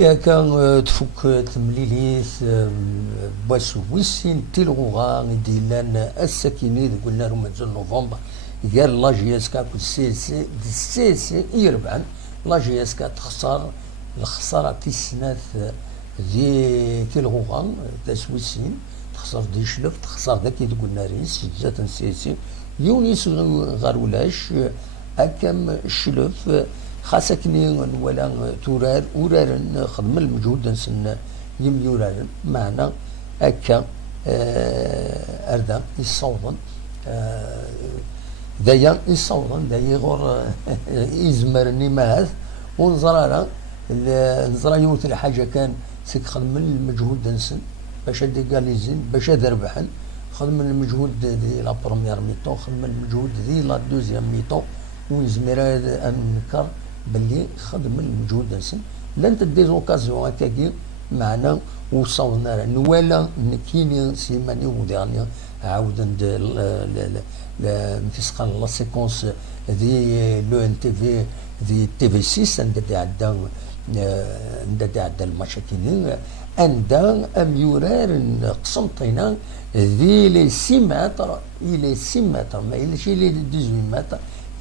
يا كان تفك تمليليث بواسويسين تيلغوغا ديلان السكيني قلنا لهم من نوفمبر قال لا جي اس كا سي سي يربعن لا جي اس كا تخسر الخساره تيسناث دي تيلغوغا تسويسين تخسر دي شلف تخسر ذاك قلنا ريس جات سيسي يونيس غارولاش اكم شلف خاصكني ولا تورار خدم المجهود نسن يورار معنا هكا اردا يصوضن دايا يصوضن دايا غور يزمرني ماذ ونزرارا نزرا يوت الحاجه كان سيك خدم المجهود نسن باش ديكاليزين باش ربحن خدم المجهود دي لا بروميير ميطون خدم المجهود دي لا دوزيام ميطون ويزمر انكر باللي خدم المجهود نسن لن تدي زوكازيون هكاكي معنا وصلنا نوالا كيني سيماني وديرني عاودا نفسقان لا سيكونس دي لو ان تي في دي تي في 6 ندي عدا المشاكل عندها اميورار قسمطينا ذي لي 6 متر الى 6 متر ما يليش لي 18 متر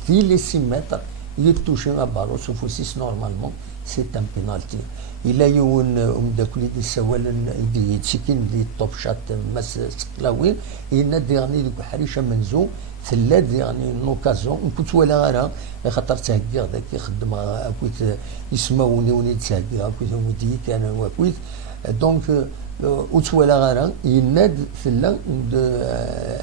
في لي 6 متر يتوشي بالو سوفوسيس نورمالمون سي ان بينالتي الى يون داكلي دي سوالا دي تشيكين دي توب شات ماس سقلاوي ينادي يعني دوك حريشه منزو ثلاث يعني نوكازيون كنت ولا غير خاطر تهكير ذاك يخدم اكويت يسماوني وني تهكير اكويت ودي كان واكويت دونك وتولا غير يناد ثلا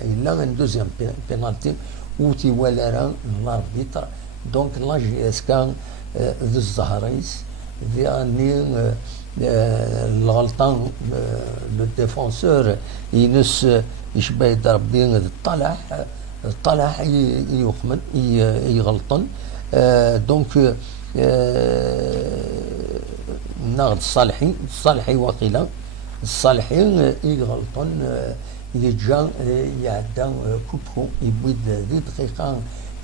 الا ان دوزيام بينالتي وتي ولا راه لاربيتر دونك لا جي اس كان ذو الزهريس يعني الغلطان لو ديفونسور ينس يشبه يضرب بين طلع يخمن يغلطن دونك ناخذ الصالحي وقيلا الصالحي يغلطن يجا يعدى كوبكو يبيد ذي دقيقه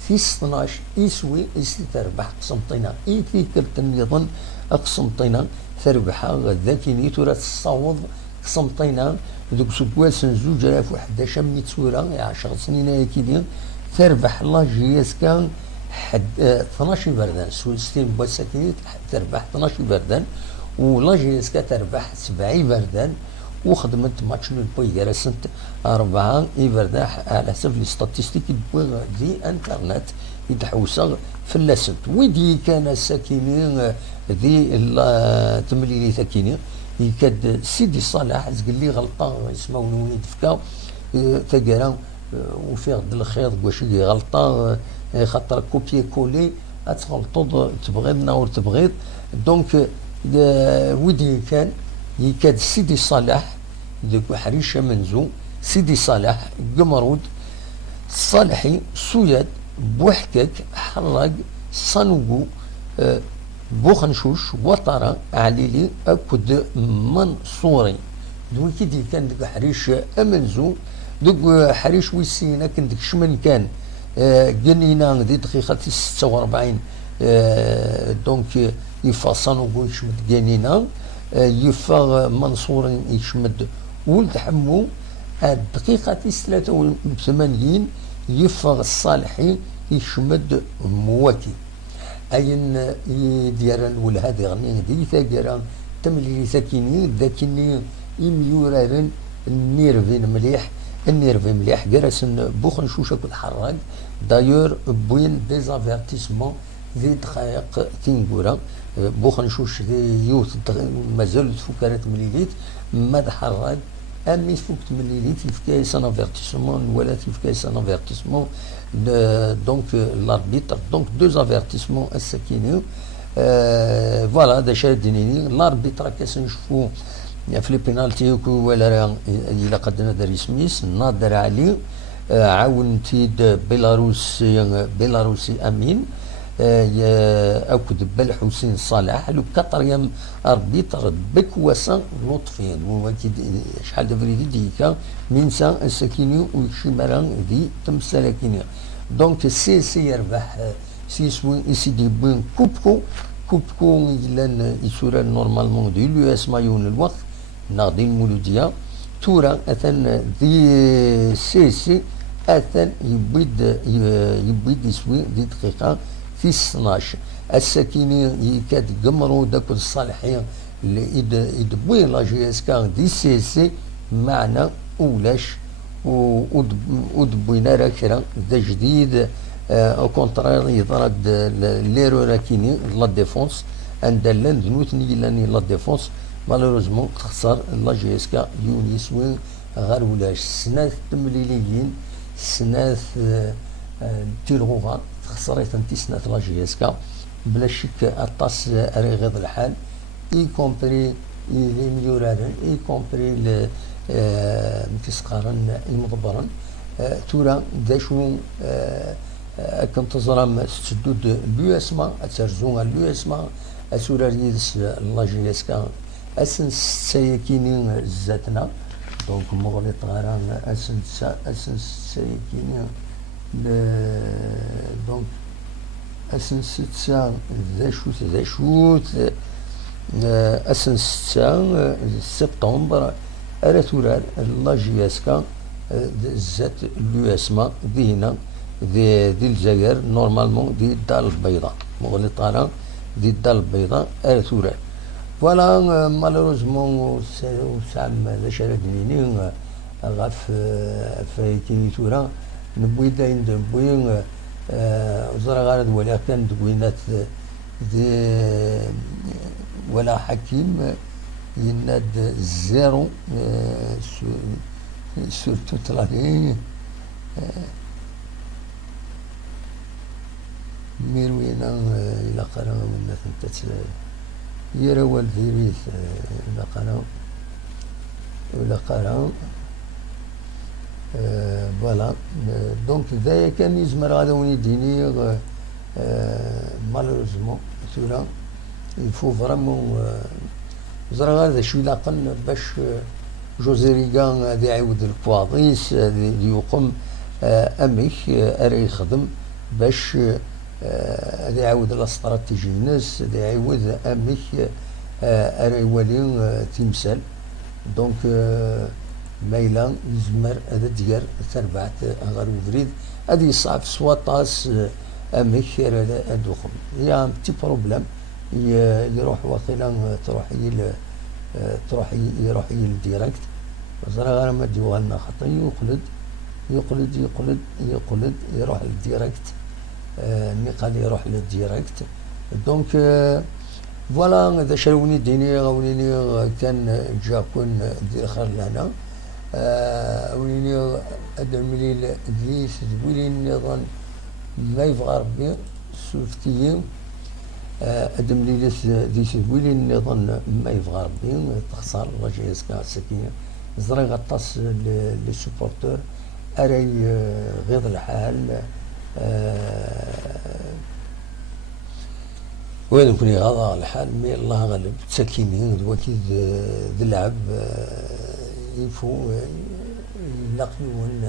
في 12 يسوي تربح قسمطينا في كرت يظن قسمطينا تربحها ذاك نيتو تصاوض قسمطينا دوك سكواس زوج 11 ميت صوره 10 سنين هكذا تربح لا جي اس كان حد 12 بردان سويستين بوسكيت تربح 12 بردان ولا جي اس كا تربح 70 بردان وخدمت ماتش للبوي جرسنت 4 يبرداح على حسب لي ستاتيستيك دي انترنت يتحوسا في اللاسنت ويدي كان الساكنين ذي تمليلي ساكنين يكاد سيدي صالح قال لي غلطان اسمه نوني تفكا تقرا وفي غد الخير واش غلطان خاطر كوبي كولي تغلطوا تبغيضنا ولا تبغيض دونك ويدي كان يكاد سيدي صالح ذوك حريشه منزو سيدي صالح قمرود صالحي سويد بوحكك حرق صنوقو بوخنشوش وطرة عليلي أكد منصوري دوك كي كان ديك حريش أمنزو دوك حريش ويسينا كان ديك شمن كان قنينا دي دقيقة 46 دونك يفا صنوقو يشمد قنينا يفا منصور يشمد ولد حمو الدقيقة 83 يفا الصالحي يشمد مواكي أين ديارن والهادي غني دي ثاقرا تملي ساكيني ذاكني يميورارن النيرفين مليح جرسن بوخن شوشك الحراق دايور بوين ديزافيرتيسمون ذي دقائق تنقورا بوخن شوش ذي يوث مازال تفكرت مليليت ما حراق أمي فوقت مليليت يفكاي سان افيرتيسمون ولا يفكاي سان افيرتيسمون دونك لاربيتر دونك دوز افيرتيسمون السكيني فوالا هذا شادنيني لاربيتر كاس نشوفو في لي بينالتي ولا الى قد نادر سميس ناظر علي عاونتيد بيلاروسي امين اكد بالحسين صالح لو كاتريام اربيتر بكواسا لطفيا واكيد شحال فريدي ديكا مينسا السكيني وشمران دي تمسالاكيني دونك سي يربح سي سوين سي دي بوين كوبكو يلان يسورا نورمالمون دي لو اس مايون الوقت ناضي المولودية تورا اثن دي سي سي اثن يبيد يسوي دي دقيقة في 12 الساكيني يكاد قمرو داك الصالحين اللي يدبوي لا جي اس كا دي سي سي معنا ولاش ودبوينا راه كرا دا جديد او كونترير يضرب ليرو راكيني لا ديفونس عند لان ذنوتني لاني لا ديفونس مالوروزمون تخسر لا جي اس كا يونيس وين غير ولاش سنات تمليليين سنات تيلغوغا خسرت انت سنات لا جي اس كا بلا شك اطاس اري غير الحال اي كومبري لي مليورارن اي كومبري كيسقارن المضبرن تورا داشو كنت تزرم تسدود لو اسما ترزون لو اسما اسورار يدس لا جي اس كا اسن سايكيني زاتنا دونك مغلط غران اسن سايكيني دونك اسن ستة ذا شوت اسن ستة سبتمبر ارى تورار لا جي اس كا زات لو اسما دينا دي الجزائر نورمالمون دي الدار البيضاء مغلط غران دي الدار البيضاء ارى تورار فوالا مالوروزمون سام ذا شردنيني غاف فايتيني تورا نبوي داين نبوي وزرا غارد ولا كان دوينات دي ولا حكيم يناد زيرو سورتو تلاني ميروينا الى قرا من ثنتات يرى والفيريث الى قرا ولا قرا فوالا دونك ذايا كان يزمر هذا وني ديني مالوروزمون ثورا يفو فريمون زرا هذا شوي لاقل باش جوزي ريغان غادي يعاود الكواضيس غادي يقوم اميك اري يخدم باش غادي يعاود الاستراتيجي الناس غادي يعاود اميك اري يولي تمثال دونك مايلا يزمر هذا ديال تربعت غير وفريد هذه يصعب سواطاس اميك هذا الدخول يا بتي بروبليم يروح واقيلا تروح يروح للديريكت زرا غير ما ديوها لنا خطي يقلد يروح للديريكت مي قال يروح للديريكت دونك فوالا هذا شاوني ديني غاونيني كان جاكون دير خير لهنا ويني هذا المليل ديس تقولي النظام ما يبغى ربي سوفتيين هذا المليل ديس تقولي النظام ما يبغى ربي تخسر الله جايز كاع سكينة زري غطاس لي سوبورتور اري غيظ الحال وين نكون غاضى الحال مي الله غالب تسكينين دوكي ذي اللعب يفو يلاقيون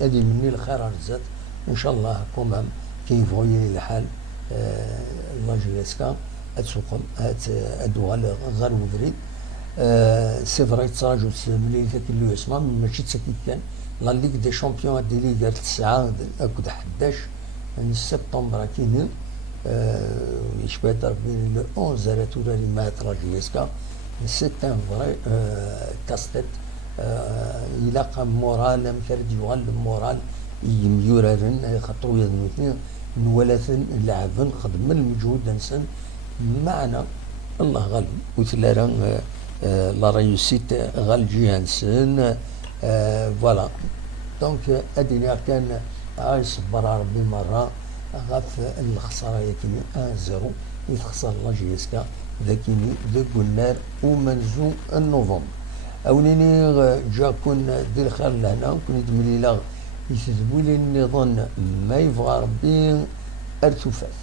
هذه مني الخير الزاد ان شاء الله كومام كيفوي الحال الله جيسكا اتسوقم ادوغال غير وفريد سي فري تراجع ملي كيلو اسمها ماشي تسكي كان لا ليغ دي شامبيون دي ليغ 9 اكد 11 من سبتمبر كاينين يشبه ضربين لو 11 راه توراني مع تراجيسكا سي ان فري كاستيت يلاقى مورال مكرد يغال مورال يميورارن خطرو يذنوتني نولثن لعبن خدم المجهود نسن معنا الله غالب وثلارا لا ريوسيت غال جيهانسن فوالا دونك اديني كان عايش برا ربي مره غاف الخساره يكني 1-0 يتخسر لا جيسكا ذاكيني ذو قلنار ومنزو النوفمبر اوليني جا كون دير خير لهنا كون يدملي لا يسذبوا لي النظام ما يبغى ربي ارتفاف